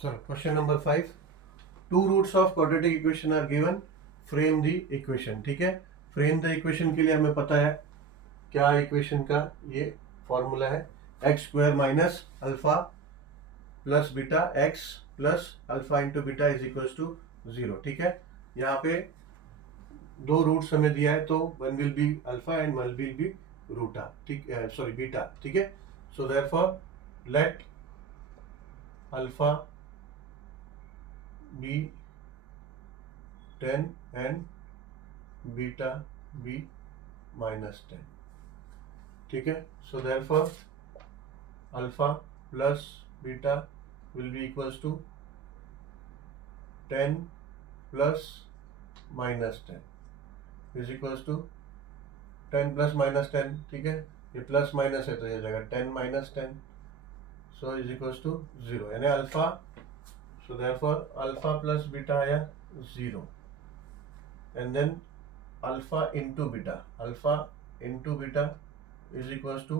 So question number 5. Two roots of quadratic equation are given. Frame the equation. ठीक है, frame the equation के लिए हमें पता है क्या इक्वेशन का ये फॉर्मूला है, x square minus alpha plus beta x plus alpha into beta is equal to 0. ठीक है, यहाँ पे दो रूट्स हमें दिया है, तो one will be alpha and one will be रूटा. ठीक, सॉरी बीटा. ठीक है, so therefore let alpha be 10 and beta be -10. ठीक है, so therefore alpha plus beta will be equals to 10 plus -10 is equals to 10 plus -10. ठीक है, ये plus minus है तो ये जाएगा 10 minus 10, so is equals to 0. यानी alpha, so therefore alpha plus beta आया 0, and then alpha into beta is equals to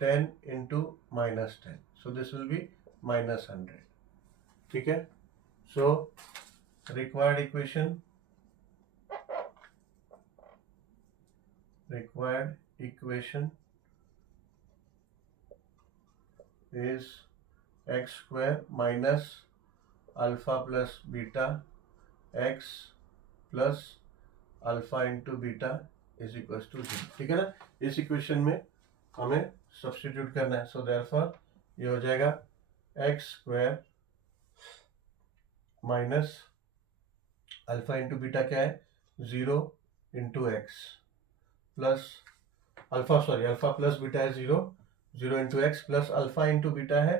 10 into -10, so this will be -100. ठीक है, so required equation is x square minus alpha plus beta x plus alpha into beta is equal to 0. ठीक है ना, इस equation में हमें substitute करना है. सो देयरफॉर ये हो जाएगा x square minus alpha into beta क्या है 0 into x plus alpha plus beta है 0 into x plus alpha into beta है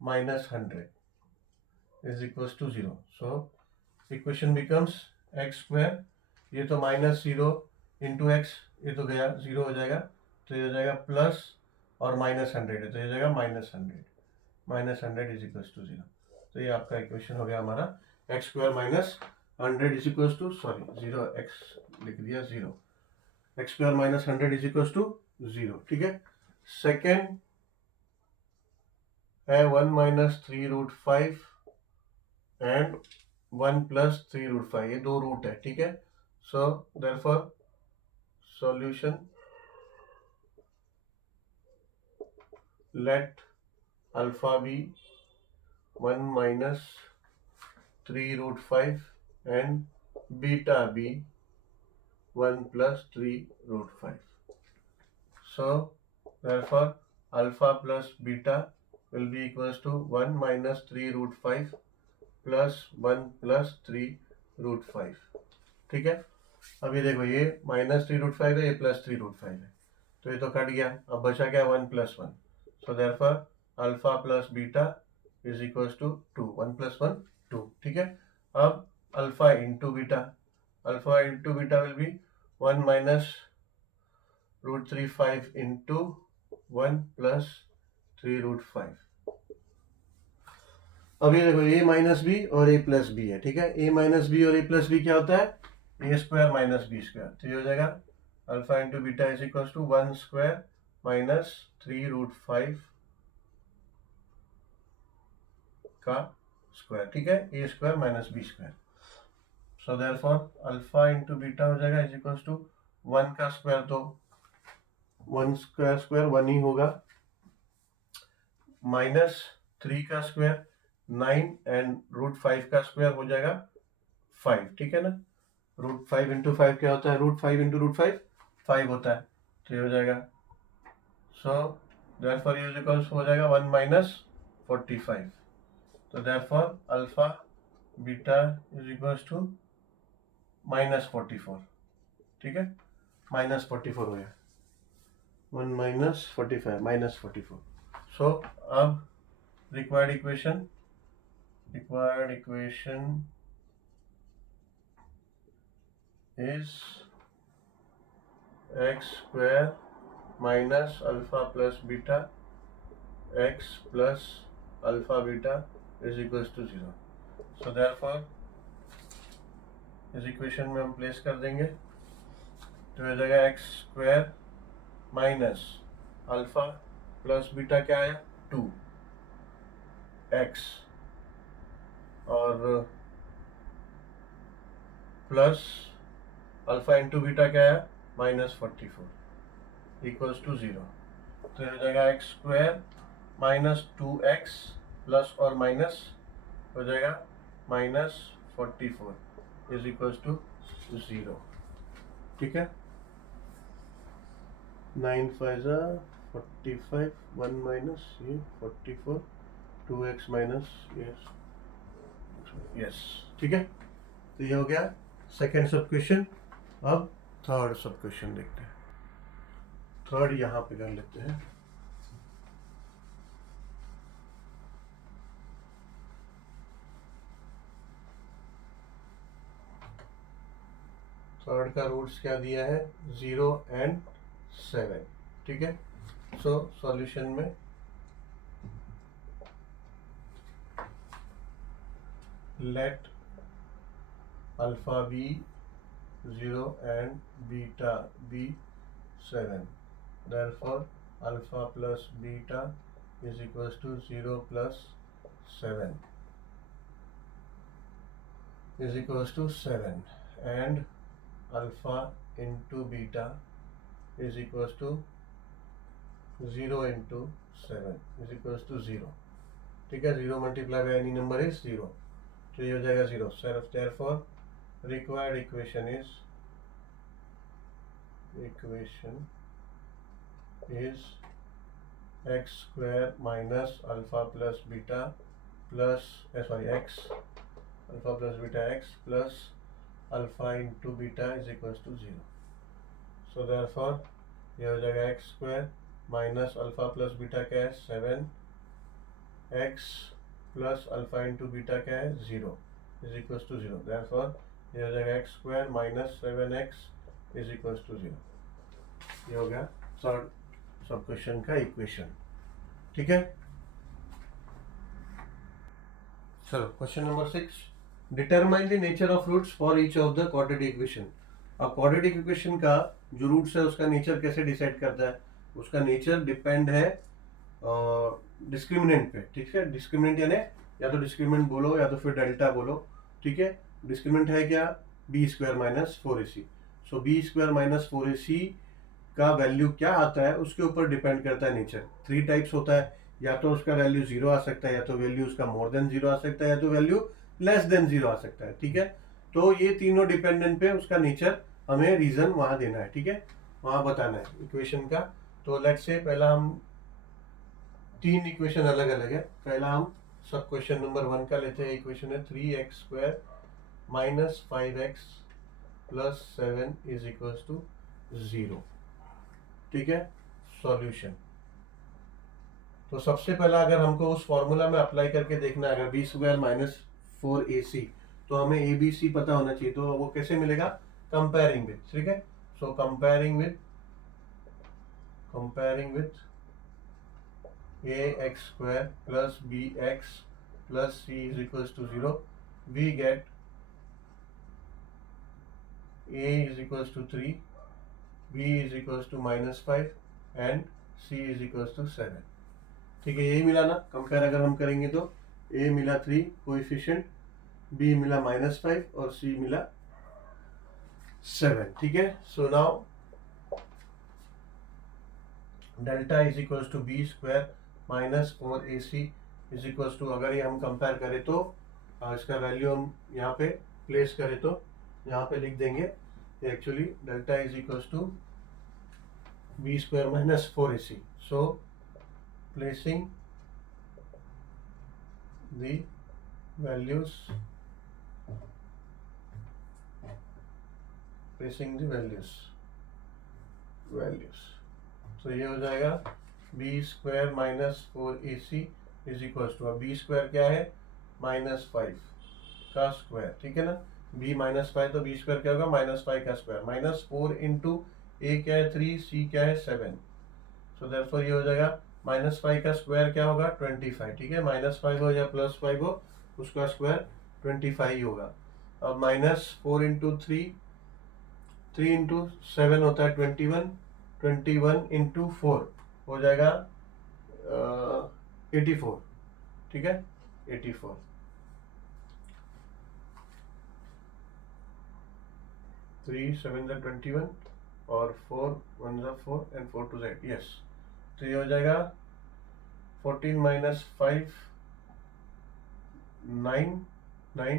-100 is equal to 0. So equation becomes x square, ये तो -0 इंटू एक्स, ये तो गया 0 हो जाएगा, तो ये हो जाएगा प्लस और -100 है तो ये जाएगा -100 इज इक्वल टू 0. तो ये आपका इक्वेशन हो गया हमारा x square minus 100 is equal to 0, x लिख दिया 0, x square minus 100 is equal to 0. ठीक है, सेकेंड है 1 माइनस 3√5 एंड 1 प्लस 3√5, ये दो रूट है. ठीक है, so therefore solution let alpha be 1 minus 3√5 and beta be 1 plus 3√5. So therefore alpha plus beta will be equals to 1 minus 3√5 plus 1 plus 3√5. ठीक है, अभी देखो ये -3√5 है, ये +3√5 है, तो ये तो कट गया, अब बचा क्या 1 plus 1. So therefore alpha plus beta is equals to 2, 1 plus 1 2. ठीक है, अब alpha into beta will be 1 minus √35 into 1 plus 3√5. अभी देखो a माइनस बी और a प्लस बी है. ठीक है, a माइनस बी और a प्लस बी क्या होता है, a square minus B square, तो ये हो जाएगा alpha into beta is equal to 1 square minus 3√5 का स्क्वायर. ठीक है, a square minus B square. So therefore alpha into beta हो जाएगा इज इक्वल टू 1 का स्क्वायर, तो 1 स्क्वायर 1 ही होगा, माइनस 3 का स्क्वायर 9 एंड √5 का स्क्वायर हो जाएगा 5. ठीक है ना, √5 इंटू 5 क्या होता है, √5 इंटू √5 5 होता है, तो ये हो जाएगा. सो देयरफॉर ये इक्वल्स हो जाएगा 1 माइनस 45. तो therefore alpha beta is equals to -44. ठीक है, -44 हो गया, 1 माइनस 45 -44. सो अब required equation is x square minus alpha plus beta x plus alpha beta is equals to 0. so therefore इस इक्वेशन में हम प्लेस कर देंगे, तो हो जाएगा x square minus alpha plus beta क्या आया 2 एक्स और प्लस अल्फा इंटू बीटा क्या है -44 इक्वल्स टू 0। तो हो जाएगा एक्स स्क्वायर -2x प्लस और माइनस हो जाएगा -44 इज इक्वल्स टू 0। ठीक है, 9 5 45 1 माइनस ये 44 2x माइनस यस। ठीक है, तो ये हो गया सेकेंड सब क्वेश्चन। अब थर्ड सब क्वेश्चन देखते हैं। थर्ड यहाँ पे कर लेते हैं। थर्ड का रूट्स क्या दिया है 0 एंड 7। ठीक है, सो सॉल्यूशन में let alpha be 0 and beta be 7, therefore alpha plus beta is equals to 0 plus 7 is equals to 7 and alpha into beta is equals to 0 into 7 is equals to 0। ठीक है, 0 multiply by any number is 0, तो ये हो जाएगा 0। therefore required equation is x square minus alpha plus beta plus x alpha plus beta x plus alpha into beta is equals to 0। so therefore ये हो जाएगा x square minus alpha plus beta क्या है 7x plus alpha into beta क्या है 0 is equals to 0। therefore ये हो जाएगा x square minus 7x is equals to 0। ये हो गया थर्ड सब क्वेश्चन का इक्वेशन। ठीक है, चलो question number 6, determine the nature of roots for each of the quadratic equation. अब क्वाड्रेटिक इक्वेशन का जो रूट्स है उसका नेचर कैसे डिसाइड करता है, उसका नेचर डिपेंड है डिस्क्रिमिनेंट पे। ठीक है, डिस्क्रिमिनेंट यानी या तो डिस्क्रिमिनेंट बोलो या तो फिर डेल्टा बोलो। ठीक है, डिस्क्रिमिनेंट है क्या बी स्क्वायर माइनस 4ac। सो बी स्क्वायर माइनस 4ac का वैल्यू क्या आता है उसके ऊपर डिपेंड करता है नेचर। 3 टाइप्स होता है, या तो उसका वैल्यू 0 आ सकता है, या तो वैल्यू उसका मोर देन 0 आ सकता है, या तो वैल्यू लेस देन 0 आ सकता है। ठीक है, तो ये तीनों डिपेंडेंट पे उसका नेचर हमें रीजन वहां देना है। ठीक है, वहां बताना है इक्वेशन का। तो लेट्स से पहला हम 3 इक्वेशन अलग अलग है। पहला हम सब क्वेश्चन नंबर 1 का लेते हैं। इक्वेशन है 3x square minus 5x plus 7 is equals to 0। ठीक है, सॉल्यूशन। तो सबसे पहला अगर हमको उस फॉर्मूला में अप्लाई करके देखना है, अगर बी स्क्वायर माइनस 4ac, तो हमें ए बी सी पता होना चाहिए। तो वो कैसे मिलेगा, कंपेयरिंग विथ। ठीक है, so comparing with A x square plus B x plus C is equals to 0, we gate a is equals to 3, b is equals to -5 and c is equals to 7। ठीक है, यही मिला ना। Compare अगर हम करेंगे तो a मिला 3 कोएफिशिएंट, b मिला -5 और c मिला 7। ठीक है, so now delta is equals to B square minus 4ac is equals to, अगर ये हम कंपेयर करें तो इसका वैल्यू हम यहाँ पे प्लेस करें तो यहाँ पे लिख देंगे actually delta is equals to B square minus 4ac। So placing the values तो ये हो जाएगा B square minus 4ac is equals to, अब बी स्क्वायर क्या है -5 का स्क्वायर। ठीक है ना, b -5 तो बी स्क्वायर क्या होगा -5 का स्क्वायर, -4 इंटू ए क्या है 3, सी क्या है 7। सो देयरफॉर ये हो जाएगा -5 का स्क्वायर क्या होगा 25। ठीक है, -5 हो या +5 हो उसका स्क्वायर 25 ही होगा। अब -4 इंटू 3 इंटू 7 होता है 21 इंटू 4 हो जाएगा 84। ठीक है, 84। 3 7 21 और 4 1 4 एंड 4 2 8 यस। तो ये हो जाएगा 14 minus 5 9 9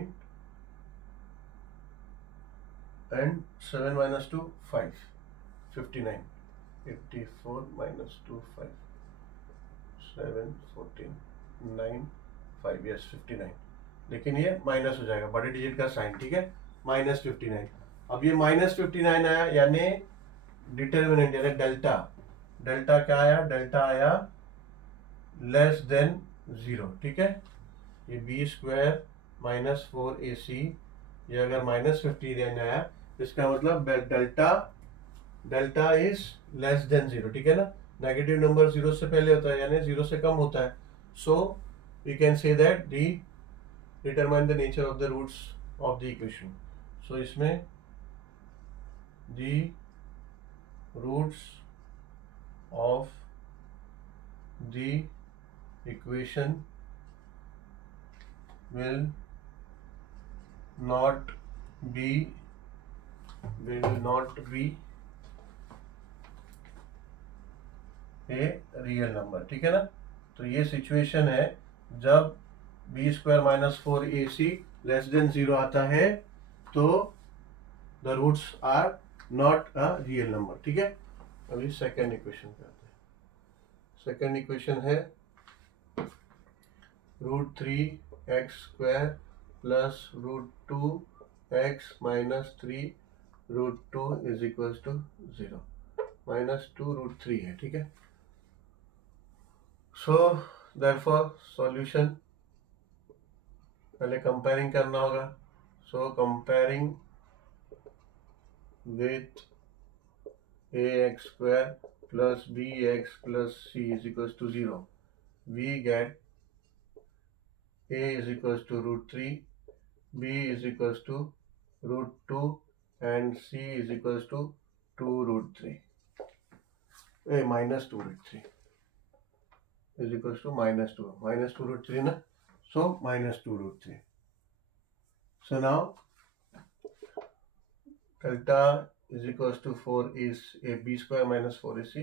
and 7 minus 2 5 59 84 minus 2 5 7 14 9 5 yes 59। लेकिन ये माइनस हो जाएगा बड़े डिजिट का साइन, ठीक है, माइनस 59। अब ये माइनस 59 आया यानी डिटर्मिनेंट यानी डेल्टा, डेल्टा क्या आया, डेल्टा आया लेस देन 0, ठीक है। ये बी स्क्वायर माइनस 4ac ये अगर माइनस 59 आया इसका मतलब delta delta is less than 0, ठीक है ना। नेगेटिव नंबर 0 से पहले होता है यानी 0 से कम होता है। So we can say that the determine the nature of the roots of the equation. So इसमें the roots of the equation will not be a real number, ठीक है ना। तो ये सिचुएशन है जब B square minus 4ac less than 0 आता है तो the roots are not a real number, ठीक है। अभी सेकेंड इक्वेशन पे आते हैं। सेकेंड इक्वेशन है √3x² plus √2x minus 3√2 is equal to 0 minus 2√3 है, ठीक है। सो देयरफॉर सॉल्यूशन पहले कंपेयरिंग करना होगा। So comparing with ax² plus bx plus c is equal to 0 we gate a is equal to √3, b is equal to √2 and c is equal to 2√3 minus 2√3 is equal to minus 2√3 ना। So minus 2√3. So now delta is equals to 4 is a b square minus 4ac,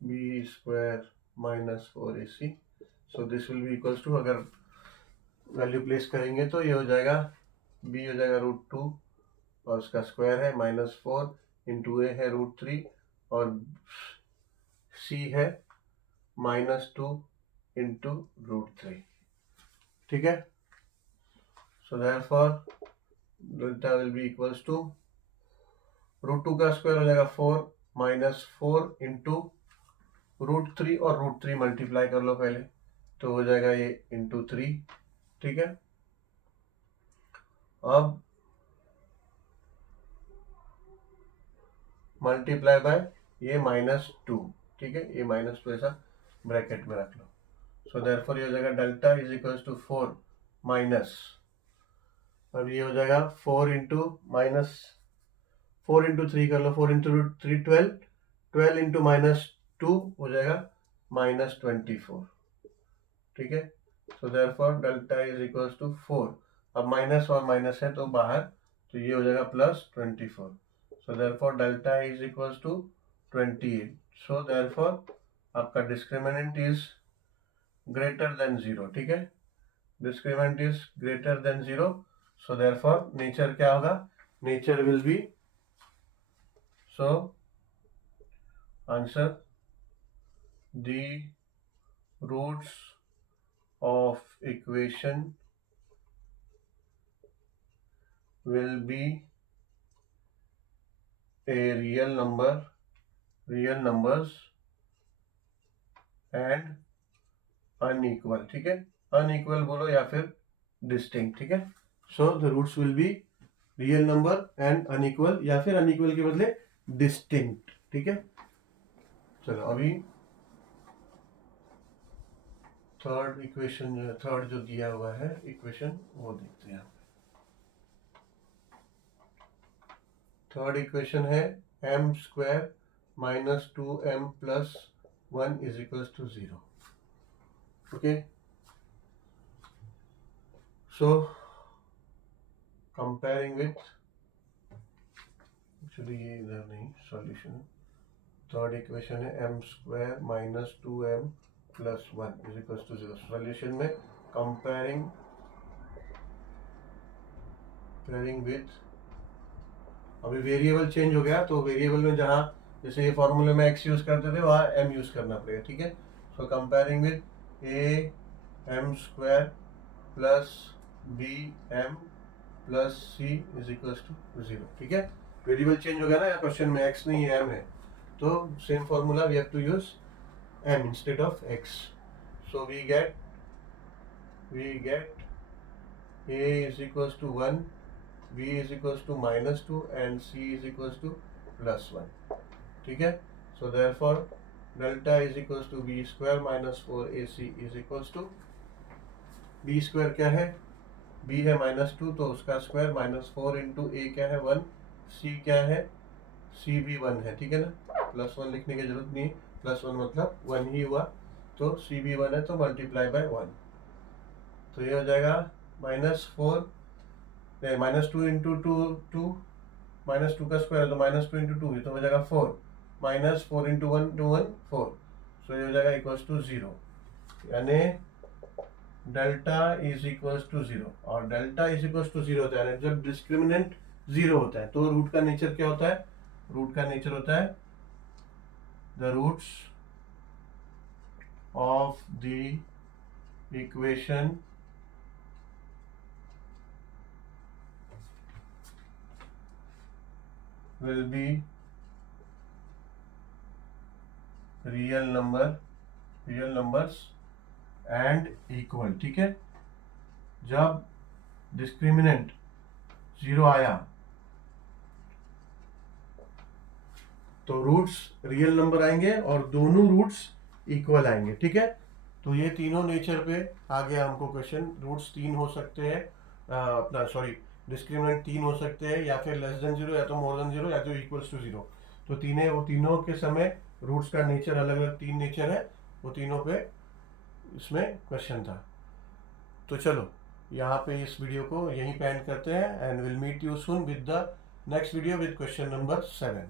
b square minus 4ac. So this will be equals to, अगर value place करेंगे तो ये हो जाएगा b हो जाएगा √2 और उसका स्क्वायर है माइनस 4 इंटू ए है √3 और c है माइनस 2 इंटू √3, ठीक है। So therefore delta will be equals to √2 का स्क्वायर हो जाएगा 4 माइनस 4 इंटू √3 और √3 मल्टीप्लाई कर लो पहले तो हो जाएगा ये इंटू 3, ठीक है। अब मल्टीप्लाई बाय ये -2, ठीक है, ये -2 ऐसा ब्रैकेट में रख लो। सो देयरफॉर ये हो जाएगा delta is equals to 4 minus, अब ये हो जाएगा 4 इंटू माइनस 4 इंटू 3 कर लो, 4 इंटू 3 12, 12 इंटू -2 हो जाएगा -24, ठीक है। So therefore delta is equals to 4, अब माइनस और माइनस है तो बाहर, तो ये हो जाएगा +24। So therefore delta is equals to 28। So therefore आपका डिस्क्रिमिनेंट इज ग्रेटर देन 0, ठीक है, discriminant is greater than 0। So therefore nature क्या होगा, nature will be, so answer the roots of equation will be a real numbers and unequal, ठीक है, unequal बोलो या फिर डिस्टिंक्ट, ठीक है। So the roots will be real number and unequal या फिर अनइक्वल के बदले डिस्टिंक्ट, ठीक है। चलो अभी थर्ड इक्वेशन, थर्ड जो दिया हुआ है इक्वेशन वो देखते हैं। थर्ड इक्वेशन है m² minus 2m plus 1 is equal to 0, okay. So comparing with actually ये इधर नहीं, सॉल्यूशन थर्ड इक्वेशन है m square minus 2m plus 1 is equal to 0। Solution में कंपेयरिंग विथ, अभी वेरिएबल चेंज हो गया, तो वेरिएबल में जहाँ जैसे ये फॉर्मूले में x यूज करते थे वहाँ m यूज करना पड़ेगा, ठीक है। So comparing with a m square plus b m plus c is equal to 0, ठीक है। वेरिएबल चेंज हो गया ना, या क्वेश्चन में x नहीं m है, तो same formula we have to use m instead of x। सो वी gate a is equals to 1, b is equals to -2 and c is equals to +1, ठीक है। So therefore delta is equals to b square minus 4ac is equals to, b square क्या है, b है -2 तो उसका square -4 into a क्या है 1, c क्या है, c भी 1 है, ठीक है ना। +1 लिखने की जरूरत नहीं, +1 मतलब 1 ही हुआ, तो c भी 1 है तो मल्टीप्लाई बाय 1, तो ये हो जाएगा -4 -2 इंटू 2 -2 का स्क्वायर है तो -2 इंटू 2 तो हो जाएगा 4, -4 इंटू 1 टू 1 4, सो ये हो जाएगा इक्वल्स टू 0, यानी डेल्टा इज इक्वल्स टू 0। और डेल्टा इज इक्वल्स टू 0 होता है जब डिस्क्रिमिनेंट 0 होता है, तो रूट का नेचर क्या होता है, रूट का नेचर होता है the roots of the equation will be real numbers and equal, ठीक है। जब डिस्क्रिमिनेंट 0 आया तो रूट्स रियल नंबर आएंगे और दोनों रूट्स इक्वल आएंगे, ठीक है। तो ये तीनों नेचर पे आ गया हमको क्वेश्चन। रूट्स 3 हो सकते हैं, डिस्क्रिमिनेंट 3 हो सकते हैं, या फिर लेस देन 0, या तो मोर देन 0, या तो इक्वल्स टू 0। तो तीनों के समय रूट्स का नेचर अलग अलग 3 नेचर है, वो तीनों पे इसमें क्वेश्चन था। तो चलो यहाँ पे इस वीडियो को यहीं पे एंड करते हैं, and will meet you soon with the next video with question number 7।